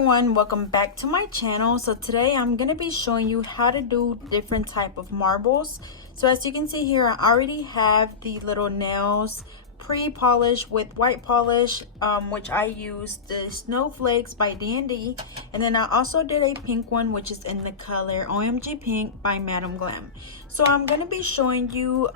everyone, welcome back to my channel. So today I'm going to be showing you how to do different type of marbles. So as you can see here, I already have the little nails pre-polished with white polish, which I used the Snowflakes by D&D, and then I also did a pink one which is in the color OMG Pink by Madam Glam. So I'm going to be showing you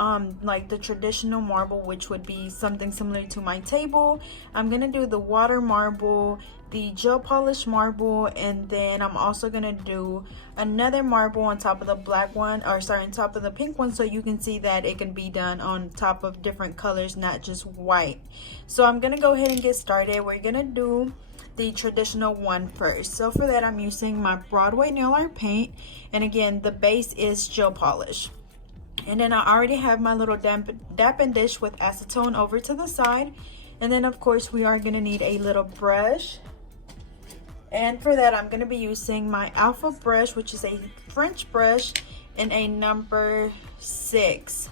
like the traditional marble, which would be something similar to my table. I'm going to do the water marble, the gel polish marble, and then I'm also gonna do another marble on top of the black one, or sorry, on top of the pink one, so you can see that it can be done on top of different colors, not just white. So I'm gonna go ahead and get started. We're gonna do the traditional one first. So for that, I'm using my Broadway nail art paint, and again, the base is gel polish. And then I already have my little dampen dish with acetone over to the side. And then of course we are gonna need a little brush. And for that, I'm going to be using my Alpha brush, which is a French brush in a number 6.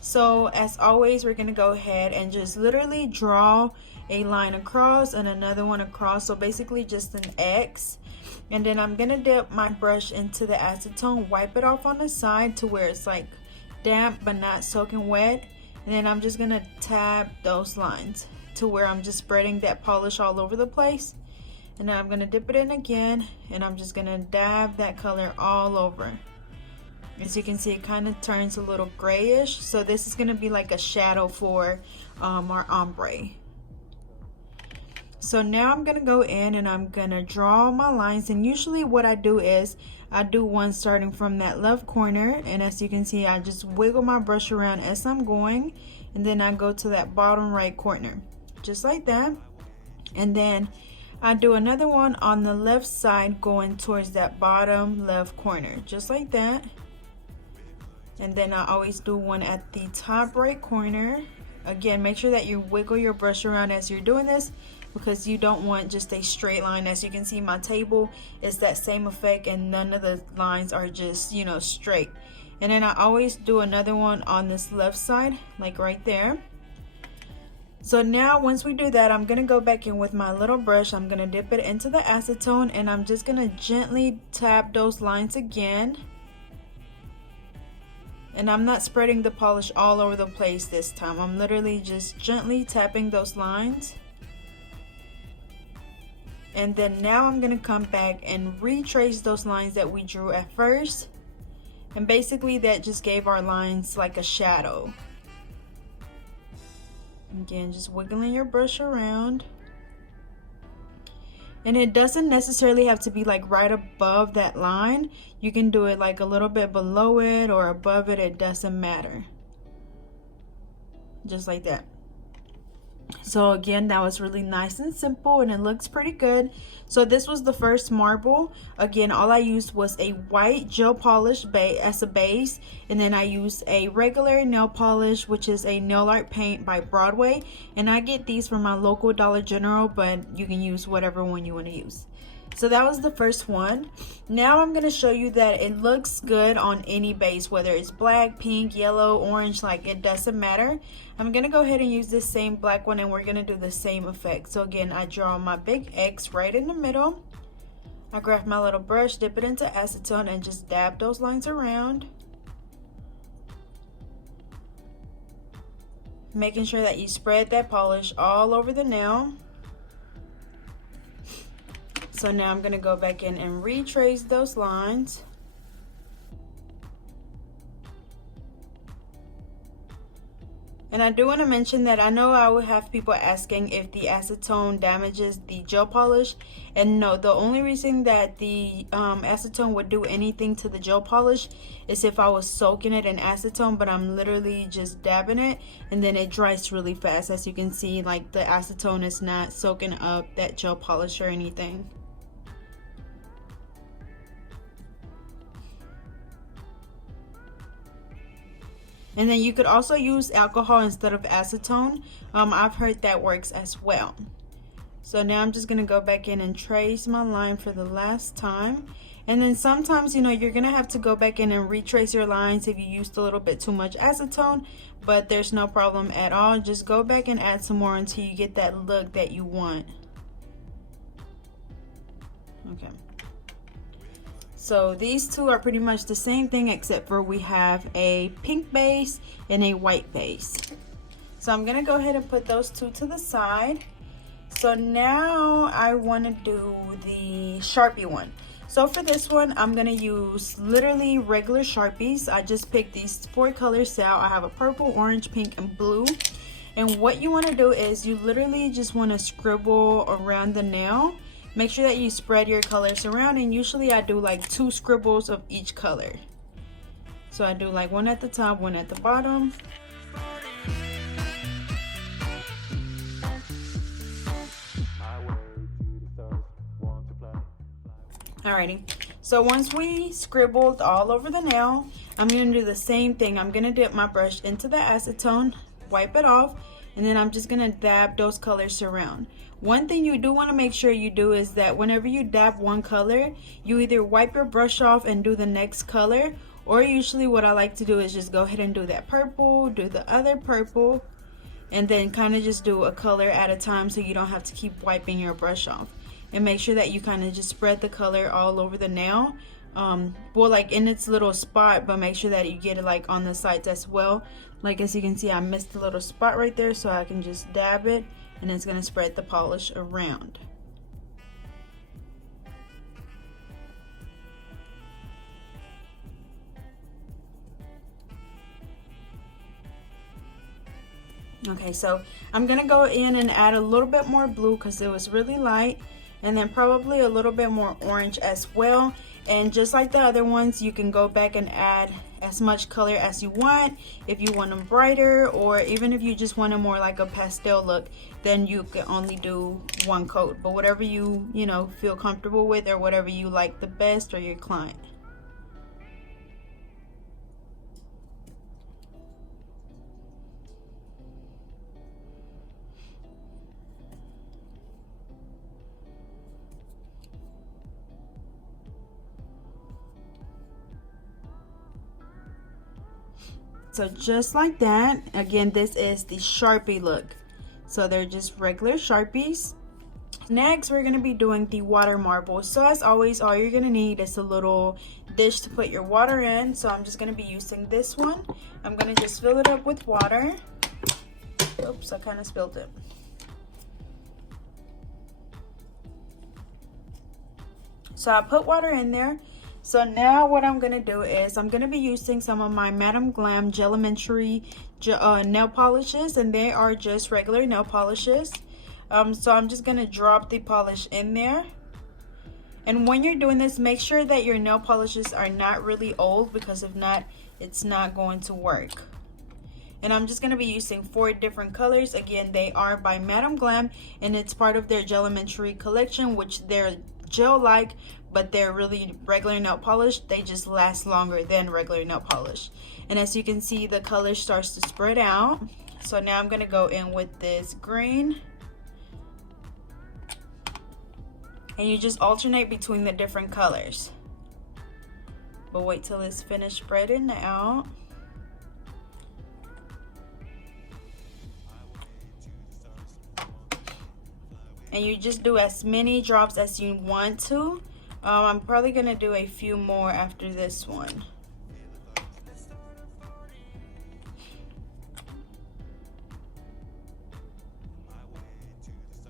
So as always, we're going to go ahead and just literally draw a line across and another one across. So basically just an X. And then I'm going to dip my brush into the acetone, wipe it off on the side to where it's like damp but not soaking wet. And then I'm just going to tap those lines to where I'm just spreading that polish all over the place. And now I'm going to dip it in again, and I'm just going to dab that color all over. As you can see, it kind of turns a little grayish, so this is going to be like a shadow for our ombre. So now I'm going to go in and I'm going to draw my lines, and usually what I do is I do one starting from that left corner, and as you can see, I just wiggle my brush around as I'm going, and then I go to that bottom right corner just like that. And then I do another one on the left side going towards that bottom left corner, just like that. And then I always do one at the top right corner. Again, make sure that you wiggle your brush around as you're doing this, because you don't want just a straight line. As you can see, my table is that same effect and none of the lines are just, you know, straight. And then I always do another one on this left side, like right there. So now once we do that, I'm going to go back in with my little brush. I'm going to dip it into the acetone, and I'm just going to gently tap those lines again. And I'm not spreading the polish all over the place this time. I'm literally just gently tapping those lines. And then now I'm going to come back and retrace those lines that we drew at first. And basically that just gave our lines like a shadow. Again, just wiggling your brush around. And it doesn't necessarily have to be like right above that line. You can do it like a little bit below it or above it. It doesn't matter. Just like that. So again, that was really nice and simple, and it looks pretty good. So this was the first marble. Again, all I used was a white gel polish as a base, and then I used a regular nail polish, which is a nail art paint by Broadway, and I get these from my local Dollar General, but you can use whatever one you want to use. So that was the first one. Now I'm going to show you that it looks good on any base, whether it's black, pink, yellow, orange, like it doesn't matter. I'm going to go ahead and use this same black one, and we're going to do the same effect. So again, I draw my big X right in the middle. I grab my little brush, dip it into acetone, and just dab those lines around. Making sure that you spread that polish all over the nail. So now I'm going to go back in and retrace those lines. And I do want to mention that I know I will have people asking if the acetone damages the gel polish. And no, the only reason that the acetone would do anything to the gel polish is if I was soaking it in acetone, but I'm literally just dabbing it, and then it dries really fast. As you can see, like the acetone is not soaking up that gel polish or anything. And then you could also use alcohol instead of acetone. I've heard that works as well. So now I'm just going to go back in and trace my line for the last time. And then sometimes, you know, you're going to have to go back in and retrace your lines if you used a little bit too much acetone, but there's no problem at all. Just go back and add some more until you get that look that you want. Okay. So these two are pretty much the same thing, except for we have a pink base and a white base. So I'm gonna go ahead and put those two to the side. So now I want to do the Sharpie one. So for this one, I'm gonna use literally regular Sharpies. I just picked these 4 colors out. I have a purple, orange, pink, and blue. And what you want to do is you literally just want to scribble around the nail. Make sure that you spread your colors around, and usually I do like 2 scribbles of each color. So I do like 1 at the top, 1 at the bottom. Alrighty, so once we scribbled all over the nail, I'm going to do the same thing. I'm going to dip my brush into the acetone, wipe it off, and then I'm just going to dab those colors around. One thing you do want to make sure you do is that whenever you dab one color, you either wipe your brush off and do the next color, or usually what I like to do is just go ahead and do that purple, do the other purple, and then kind of just do a color at a time so you don't have to keep wiping your brush off. And make sure that you kind of just spread the color all over the nail. Well, like in its little spot, but make sure that you get it like on the sides as well. Like as you can see, I missed a little spot right there, so I can just dab it and it's gonna spread the polish around. Okay, so I'm gonna go in and add a little bit more blue because it was really light, and then probably a little bit more orange as well. And just like the other ones, you can go back and add as much color as you want. If you want them brighter, or even if you just want them more like a pastel look, then you can only do 1 coat. But whatever you know, feel comfortable with, or whatever you like the best, or your client. So just like that, again, this is the Sharpie look. So they're just regular Sharpies. Next, we're going to be doing the water marbles. So as always, all you're going to need is a little dish to put your water in. So I'm just going to be using this one. I'm going to just fill it up with water. Oops, I kind of spilled it. So I put water in there. So now what I'm going to do is I'm going to be using some of my Madam Glam Gelamentary nail polishes, and they are just regular nail polishes. So I'm just going to drop the polish in there. And when you're doing this, make sure that your nail polishes are not really old, because if not, it's not going to work. And I'm just going to be using 4 different colors. Again, they are by Madam Glam, and it's part of their Gelamentary collection, which they're gel-like, but they're really regular nail polish. They just last longer than regular nail polish. And as you can see, the color starts to spread out. So now I'm going to go in with this green. And you just alternate between the different colors. But wait till it's finished spreading out. And you just do as many drops as you want to. I'm probably going to do a few more after this one.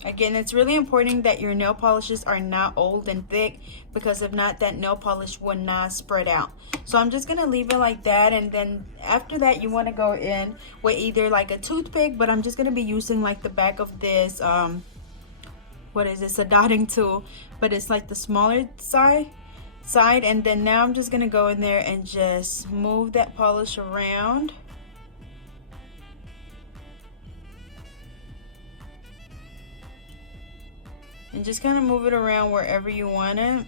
Again, it's really important that your nail polishes are not old and thick, because if not, that nail polish will not spread out. So I'm just going to leave it like that, and then after that you want to go in with either like a toothpick, but I'm just going to be using like the back of this what is this, a dotting tool, but it's like the smaller side. And then now I'm just gonna go in there and just move that polish around. And just kind of move it around wherever you want it.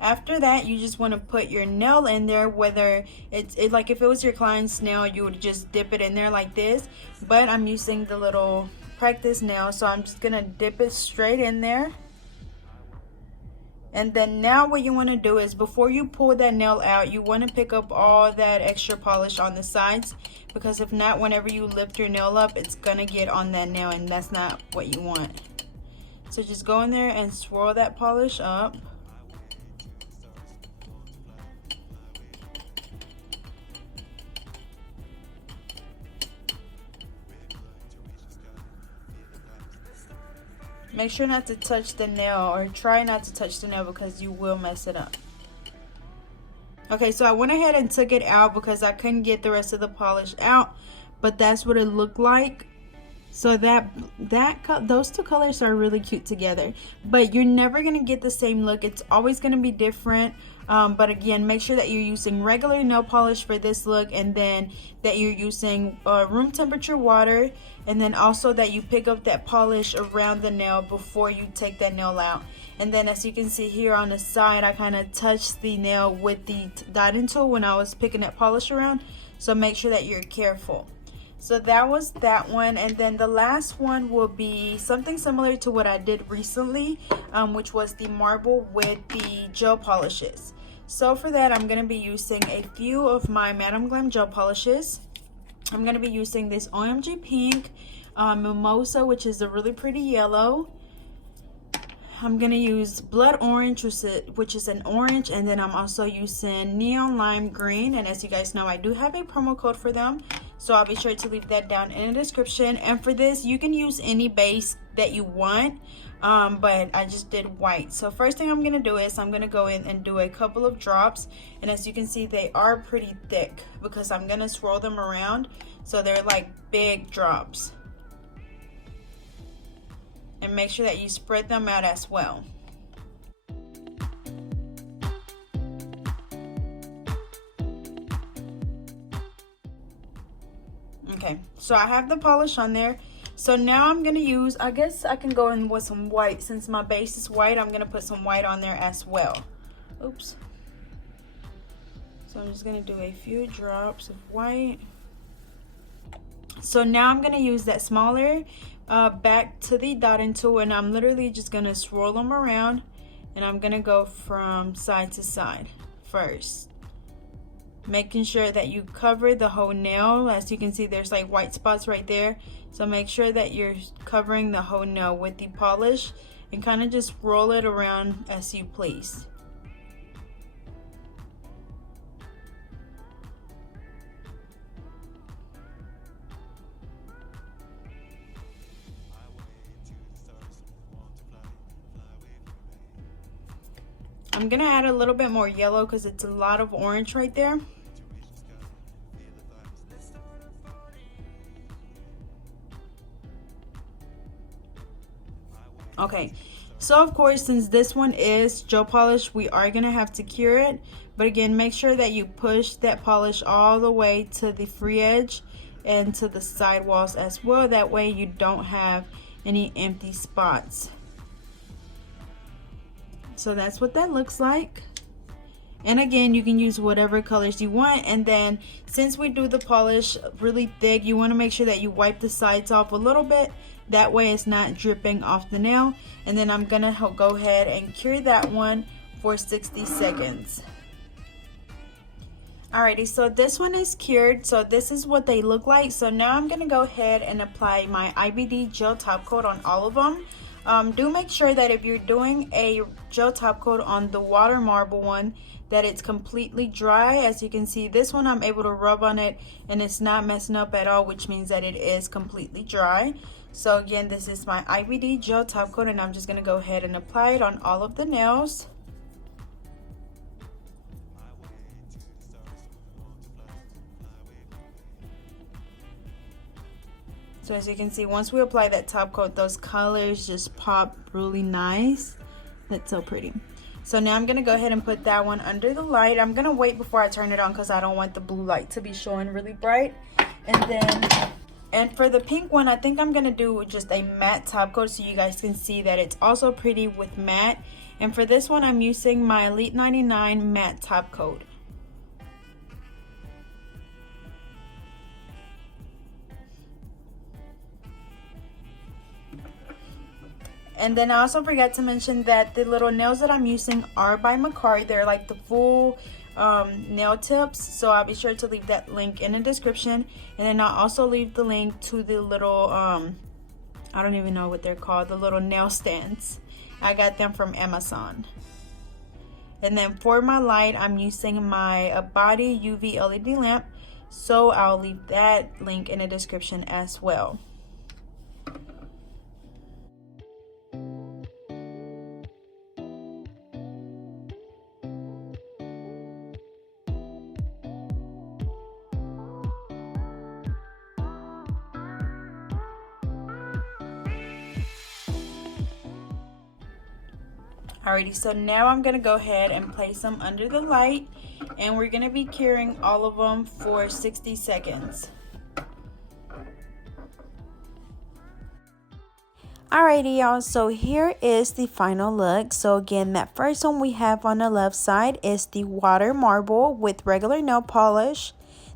After that, you just want to put your nail in there, whether it's like if it was your client's nail, you would just dip it in there like this, but I'm using the little practice nail, so I'm just gonna dip it straight in there. And then now what you want to do is, before you pull that nail out, you want to pick up all that extra polish on the sides, because if not, whenever you lift your nail up, it's gonna get on that nail, and that's not what you want. So just go in there and swirl that polish up. Make sure not to touch the nail, or try not to touch the nail, because you will mess it up. Okay, so I went ahead and took it out because I couldn't get the rest of the polish out, but that's what it looked like. So those two colors are really cute together, but you're never gonna get the same look. It's always gonna be different. But again, make sure that you're using regular nail polish for this look, and then that you're using room temperature water, and then also that you pick up that polish around the nail before you take that nail out. And then as you can see here on the side, I kind of touched the nail with the dotting tool when I was picking that polish around, so make sure that you're careful. So that was that one, and then the last one will be something similar to what I did recently, which was the marble with the gel polishes. So for that, I'm going to be using a few of my Madam Glam gel polishes. I'm going to be using this OMG Pink, Mimosa, which is a really pretty yellow. I'm going to use Blood Orange, which is an orange, and then I'm also using Neon Lime Green. And as you guys know, I do have a promo code for them, so I'll be sure to leave that down in the description. And for this, you can use any base that you want, but I just did white. So first thing I'm going to do is I'm going to go in and do a couple of drops, and as you can see, they are pretty thick because I'm going to swirl them around, so they're like big drops. And make sure that you spread them out as well. Okay, so I have the polish on there. So now I'm gonna use, I guess I can go in with some white. Since my base is white, I'm gonna put some white on there as well. Oops. So I'm just gonna do a few drops of white. So now I'm gonna use that smaller back to the dotting tool, and I'm literally just gonna swirl them around, and I'm gonna go from side to side first, making sure that you cover the whole nail. As you can see, there's like white spots right there, so make sure that you're covering the whole nail with the polish, and kind of just roll it around as you please. I'm gonna add a little bit more yellow because it's a lot of orange right there. Okay, so of course, since this one is gel polish, we are gonna have to cure it. But again, make sure that you push that polish all the way to the free edge and to the side walls as well. That way you don't have any empty spots. So that's what that looks like. And again, you can use whatever colors you want. And then since we do the polish really thick, you want to make sure that you wipe the sides off a little bit. That way it's not dripping off the nail. And then I'm gonna go ahead and cure that one for 60 seconds. Alrighty, so this one is cured. So this is what they look like. So now I'm gonna go ahead and apply my IBD gel top coat on all of them. Do make sure that if you're doing a gel top coat on the water marble one, that it's completely dry. As you can see, this one I'm able to rub on it and it's not messing up at all, which means that it is completely dry. So again, this is my IBD gel top coat, and I'm just gonna go ahead and apply it on all of the nails. So as you can see, once we apply that top coat, those colors just pop really nice. That's so pretty. So now I'm gonna go ahead and put that one under the light. I'm gonna wait before I turn it on because I don't want the blue light to be showing really bright. And for the pink one, I think I'm gonna do just a matte top coat so you guys can see that it's also pretty with matte. And for this one, I'm using my Elite 99 matte top coat. And then I also forgot to mention that the little nails that I'm using are by Macari. They're like the full nail tips. So I'll be sure to leave that link in the description. And then I'll also leave the link to the little I don't even know what they're called, the little nail stands. I got them from Amazon. And then for my light, I'm using my body UV LED lamp, so I'll leave that link in the description as well. Alrighty, so now I'm gonna go ahead and place them under the light, and we're gonna be curing all of them for 60 seconds. Alrighty, y'all, so here is the final look. So again, that first one we have on the left side is the water marble with regular nail polish.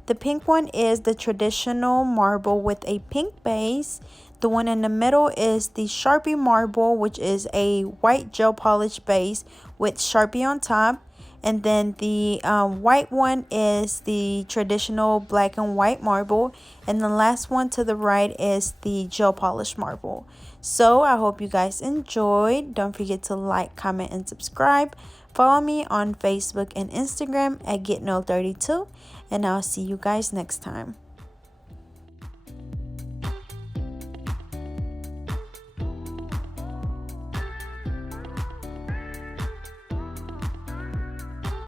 The pink one is the traditional marble with a pink base. The one in the middle is the Sharpie marble, which is a white gel polish base with Sharpie on top. And then the white one is the traditional black and white marble. And the last one to the right is the gel polish marble. So I hope you guys enjoyed. Don't forget to like, comment, and subscribe. Follow me on Facebook and Instagram at GetNail32. And I'll see you guys next time.